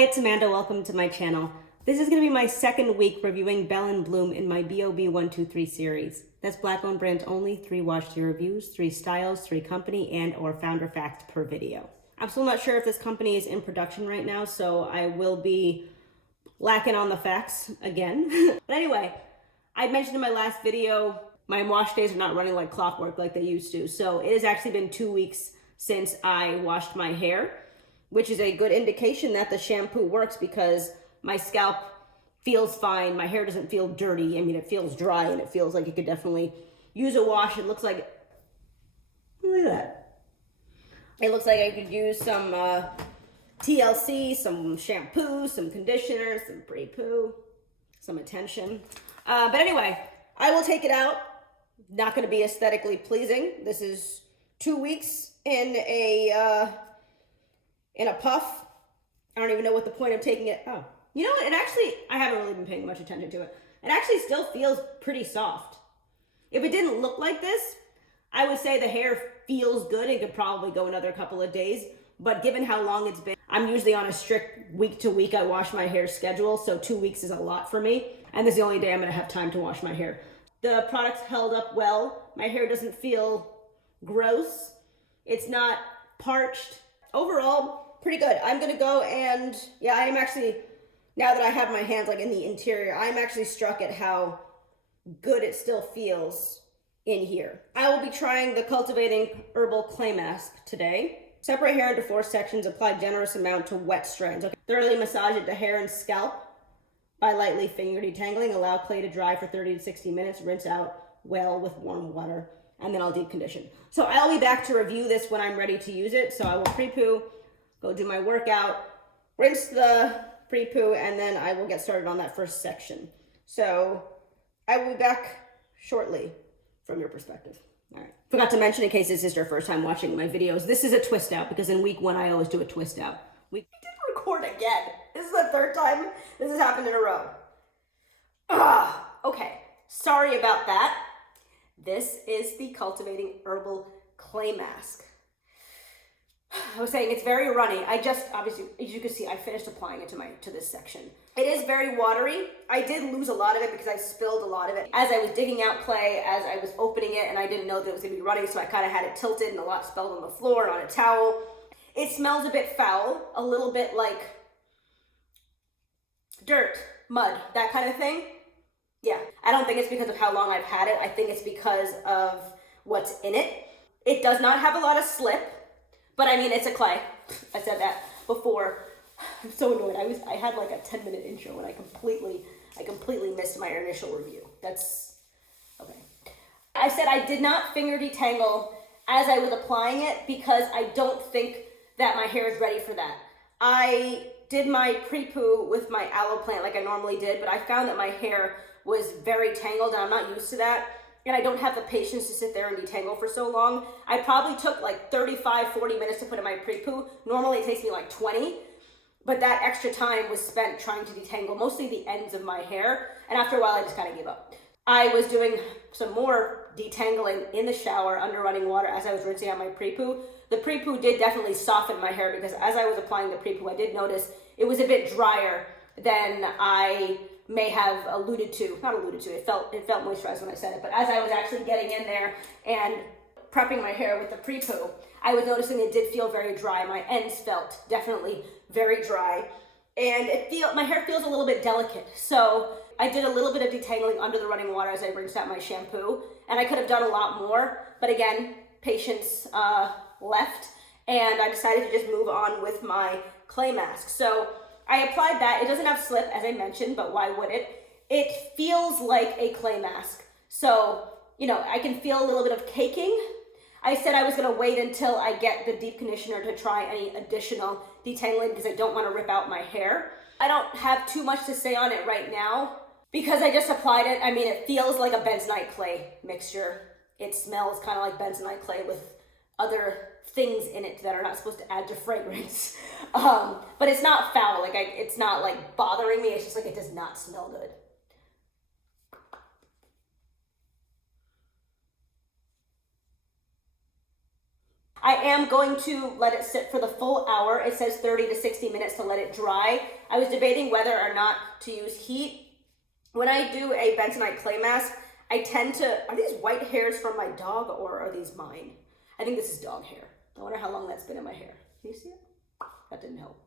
Hi, it's Amanda. Welcome to my channel. This is going to be my second week reviewing Bell & Bloom in my BoB123 series. That's Black-owned brands only, 3 wash-day reviews, 3 styles, 3 company, and or founder facts per video. I'm still not sure if this company is in production right now, so I will be lacking on the facts again. But anyway, I mentioned in my last video, my wash days are not running like clockwork like they used to. So it has actually been 2 weeks since I washed my hair, which is a good indication that the shampoo works because my scalp feels fine. My hair doesn't feel dirty. I mean, it feels dry and it feels like it could definitely use a wash. It looks like, look at that. It looks like I could use some TLC, some shampoo, some conditioner, some Prepoo, some attention. But anyway, I will take it out. Not going to be aesthetically pleasing. This is 2 weeks in a puff. I don't even know what the point of taking it. Oh, you know what? It actually, I haven't really been paying much attention to it. It actually still feels pretty soft. If it didn't look like this, I would say the hair feels good and could probably go another couple of days. But given how long it's been, I'm usually on a strict week to week I wash my hair schedule. So 2 weeks is a lot for me. And this is the only day I'm going to have time to wash my hair. The product's held up well. My hair doesn't feel gross. It's not parched. Overall, pretty good. I'm going to go and, yeah, I am actually, now that I have my hands like in the interior, I'm actually struck at how good it still feels in here. I will be trying the Cultivating Herbal Clay Mask today. Separate hair into 4 sections, apply generous amount to wet strands. Okay. Thoroughly massage it to hair and scalp by lightly finger detangling. Allow clay to dry for 30 to 60 minutes. Rinse out well with warm water, and then I'll deep condition. So I'll be back to review this when I'm ready to use it. So I will Prepoo, go do my workout, rinse the Prepoo, and then I will get started on that first section. So I will be back shortly from your perspective. All right. Forgot to mention, in case this is your first time watching my videos, this is a twist out because in week 1 I always do a twist out. We did record again. This is the 3rd time this has happened in a row. Okay, sorry about that. This is the Cultivating Herbal Clay Mask. I was saying it's very runny. I just, obviously, as you can see, I finished applying it to this section. It is very watery. I did lose a lot of it because I spilled a lot of it as I was digging out clay, as I was opening it, and I didn't know that it was gonna be runny, so I kind of had it tilted and a lot spilled on the floor and on a towel. It smells a bit foul, a little bit like dirt, mud, that kind of thing. Yeah, I don't think it's because of how long I've had it. I think it's because of what's in it. It does not have a lot of slip, but I mean, it's a clay. I said that before. I'm so annoyed. I had like a 10-minute intro and I completely missed my initial review. That's okay. I said I did not finger detangle as I was applying it because I don't think that my hair is ready for that. I did my Prepoo with my aloe plant like I normally did, but I found that my hair was very tangled and I'm not used to that. And I don't have the patience to sit there and detangle for so long. I probably took like 35, 40 minutes to put in my Prepoo. Normally it takes me like 20, but that extra time was spent trying to detangle mostly the ends of my hair. And after a while, I just kind of gave up. I was doing some more detangling in the shower under running water as I was rinsing out my Prepoo. The Prepoo did definitely soften my hair because as I was applying the Prepoo, I did notice it was a bit drier than I may have it felt moisturized when I said it, but as I was actually getting in there and prepping my hair with the Prepoo, I was noticing it did feel very dry. My ends felt definitely very dry, and my hair feels a little bit delicate. So I did a little bit of detangling under the running water as I rinsed out my shampoo, and I could have done a lot more, but again, patience left, and I decided to just move on with my clay mask. So I applied that. It doesn't have slip, as I mentioned, but why would it? It feels like a clay mask. So, you know, I can feel a little bit of caking. I said I was gonna wait until I get the deep conditioner to try any additional detangling because I don't wanna rip out my hair. I don't have too much to say on it right now because I just applied it. I mean, it feels like a bentonite clay mixture. It smells kind of like bentonite clay with other things in it that are not supposed to add to fragrance. But it's not foul. Like it's not like bothering me. It's just like it does not smell good. I am going to let it sit for the full hour. It says 30 to 60 minutes to let it dry. I was debating whether or not to use heat. When I do a bentonite clay mask, I tend to, are these white hairs from my dog or are these mine? I think this is dog hair. I wonder how long that's been in my hair. Can you see it? That didn't help.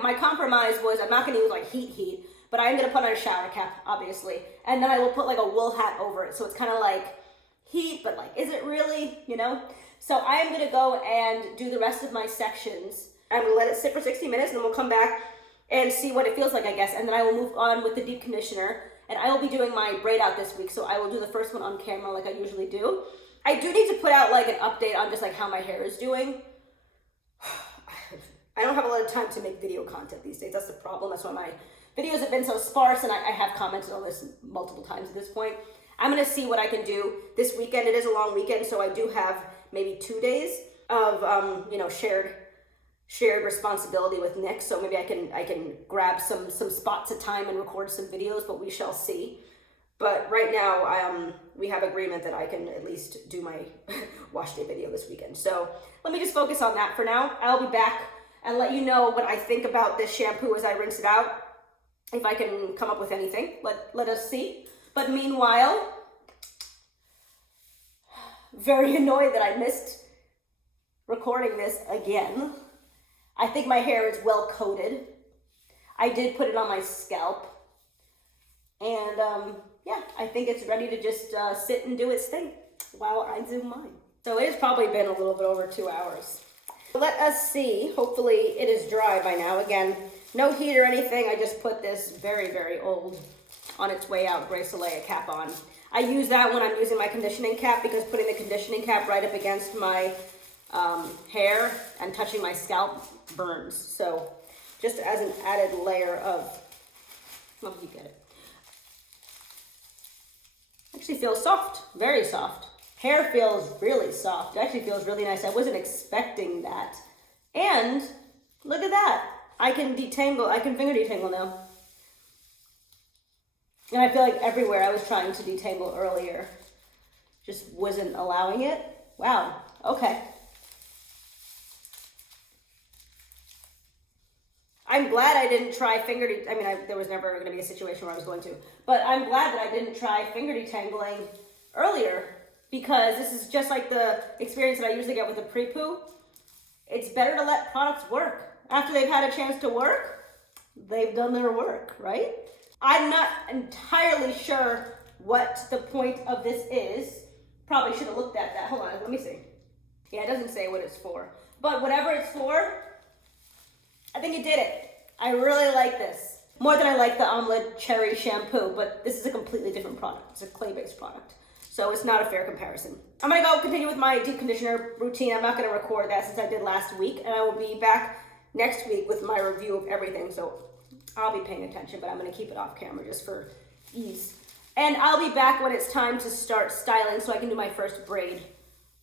My compromise was I'm not gonna use like heat, but I am gonna put on a shower cap, obviously. And then I will put like a wool hat over it. So it's kind of like heat, but like, is it really, you know? So I am gonna go and do the rest of my sections. I'm gonna let it sit for 60 minutes and then we'll come back and see what it feels like, I guess. And then I will move on with the deep conditioner. And I will be doing my braid out this week. So I will do the first one on camera like I usually do. I do need to put out like an update on just like how my hair is doing. I don't have a lot of time to make video content these days. That's the problem. That's why my videos have been so sparse, and I have commented on this multiple times at this point. I'm gonna see what I can do this weekend. It is a long weekend, so I do have maybe 2 days of shared responsibility with Nick. So maybe I can grab some spots of time and record some videos, but we shall see. But right now, we have agreement that I can at least do my wash day video this weekend. So let me just focus on that for now. I'll be back and let you know what I think about this shampoo as I rinse it out. If I can come up with anything, let us see. But meanwhile, very annoyed that I missed recording this again. I think my hair is well coated. I did put it on my scalp. And yeah, I think it's ready to just sit and do its thing while I do mine. So it's probably been a little bit over 2 hours. Let us see. Hopefully it is dry by now. Again, no heat or anything. I just put this very, very old on its way out Gray Soleil cap on. I use that when I'm using my conditioning cap because putting the conditioning cap right up against my hair and touching my scalp burns. So just as an added layer of, well, you get it. Actually feels soft, very soft. Hair feels really soft. It actually feels really nice. I wasn't expecting that. And look at that. I can detangle, I can finger detangle now. And I feel like everywhere I was trying to detangle earlier just wasn't allowing it. Wow, okay. I'm glad I didn't try there was never going to be a situation where I was going to, but I'm glad that I didn't try finger detangling earlier because this is just like the experience that I usually get with the Prepoo. It's better to let products work. After they've had a chance to work, they've done their work, right? I'm not entirely sure what the point of this is. Probably should have looked at that. Hold on, let me see. Yeah, it doesn't say what it's for. But whatever it's for, I think it did it. I really like this. More than I like the Omelette Cherry Shampoo, but this is a completely different product. It's a clay-based product. So it's not a fair comparison. I'm gonna go continue with my deep conditioner routine. I'm not gonna record that since I did last week, and I will be back next week with my review of everything. So I'll be paying attention, but I'm gonna keep it off camera just for ease. And I'll be back when it's time to start styling so I can do my first braid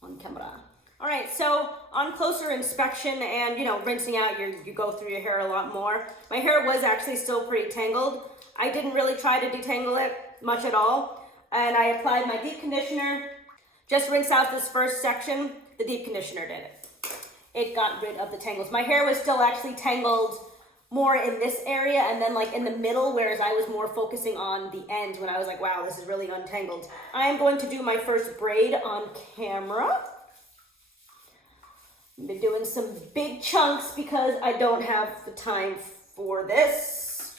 on camera. All right, so on closer inspection and, rinsing out, you go through your hair a lot more. My hair was actually still pretty tangled. I didn't really try to detangle it much at all. And I applied my deep conditioner. Just rinse out this first section. The deep conditioner did it. It got rid of the tangles. My hair was still actually tangled more in this area and then like in the middle, whereas I was more focusing on the ends when I was like, wow, this is really untangled. I am going to do my first braid on camera. I've been doing some big chunks because I don't have the time for this.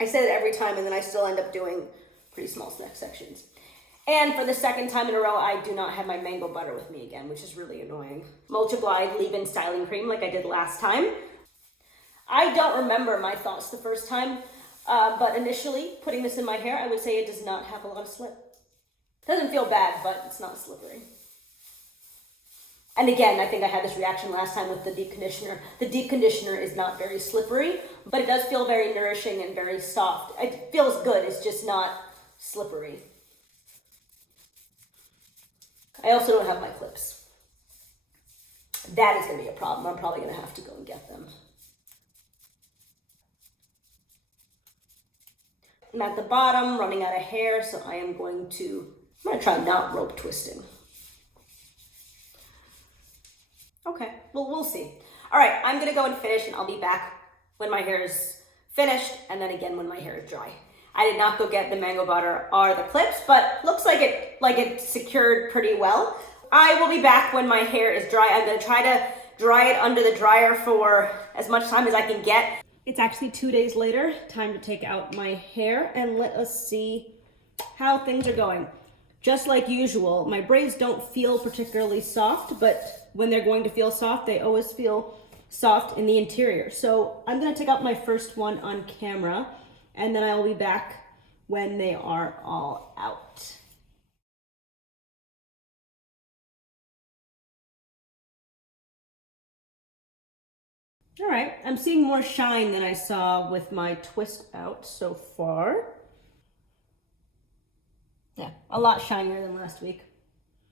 I say it every time and then I still end up doing pretty small sections. And for the second time in a row, I do not have my mango butter with me again, which is really annoying. Multiply leave-in styling cream like I did last time. I don't remember my thoughts the first time, but initially putting this in my hair, I would say it does not have a lot of slip. It doesn't feel bad, but it's not slippery. And again, I think I had this reaction last time with the deep conditioner. The deep conditioner is not very slippery, but it does feel very nourishing and very soft. It feels good, it's just not slippery. I also don't have my clips. That is gonna be a problem. I'm probably gonna have to go and get them. I'm at the bottom, running out of hair, so I'm gonna try not rope twisting. we'll see. All right, I'm gonna go and finish, and I'll be back when my hair is finished, and then again when my hair is dry. I did not go get the mango butter or the clips, but looks like it secured pretty well. I will be back when my hair is dry. I'm gonna try to dry it under the dryer for as much time as I can get. It's actually 2 days later, time to take out my hair, and let us see how things are going. Just like usual, my braids don't feel particularly soft, but when they're going to feel soft, they always feel soft in the interior. So I'm gonna take out my first one on camera, and then I will be back when they are all out. All right, I'm seeing more shine than I saw with my twist out so far. Yeah, a lot shinier than last week.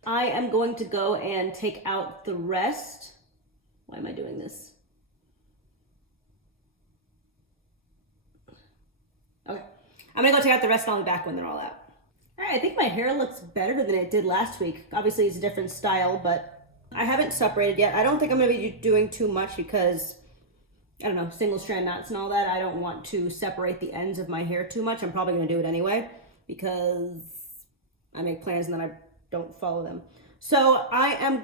I am going to go and take out the rest. Why am I doing this? Okay, I'm gonna go take out the rest and I'll be back when they're all out. All right, I think my hair looks better than it did last week. Obviously it's a different style, but I haven't separated yet. I don't think I'm gonna be doing too much because, I don't know, single strand knots and all that. I don't want to separate the ends of my hair too much. I'm probably gonna do it anyway because I make plans and then I don't follow them. So I'm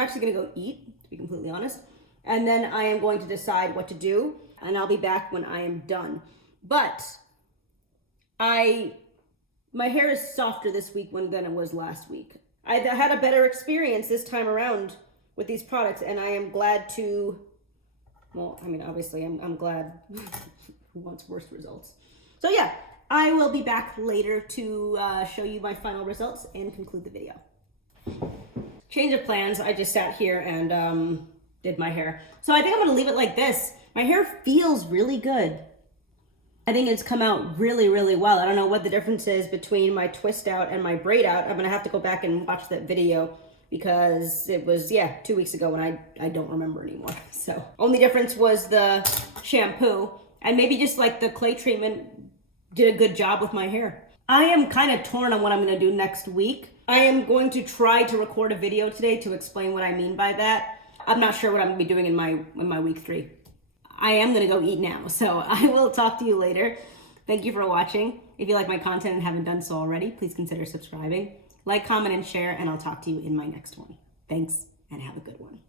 actually gonna go eat, to be completely honest. And then I am going to decide what to do, and I'll be back when I am done. But my hair is softer this week than it was last week. I had a better experience this time around with these products, and I am glad to, well, I mean, obviously I'm glad. Who wants worse results? So yeah, I will be back later to show you my final results and conclude the video. Change of plans. I just sat here and did my hair. So I think I'm gonna leave it like this. My hair feels really good. I think it's come out really, really well. I don't know what the difference is between my twist out and my braid out. I'm gonna have to go back and watch that video because it was, 2 weeks ago, and I don't remember anymore. So only difference was the shampoo, and maybe just like the clay treatment did a good job with my hair. I am kind of torn on what I'm gonna do next week. I am going to try to record a video today to explain what I mean by that. I'm not sure what I'm gonna be doing in my week 3. I am gonna go eat now, so I will talk to you later. Thank you for watching. If you like my content and haven't done so already, please consider subscribing. Like, comment, and share, and I'll talk to you in my next one. Thanks, and have a good one.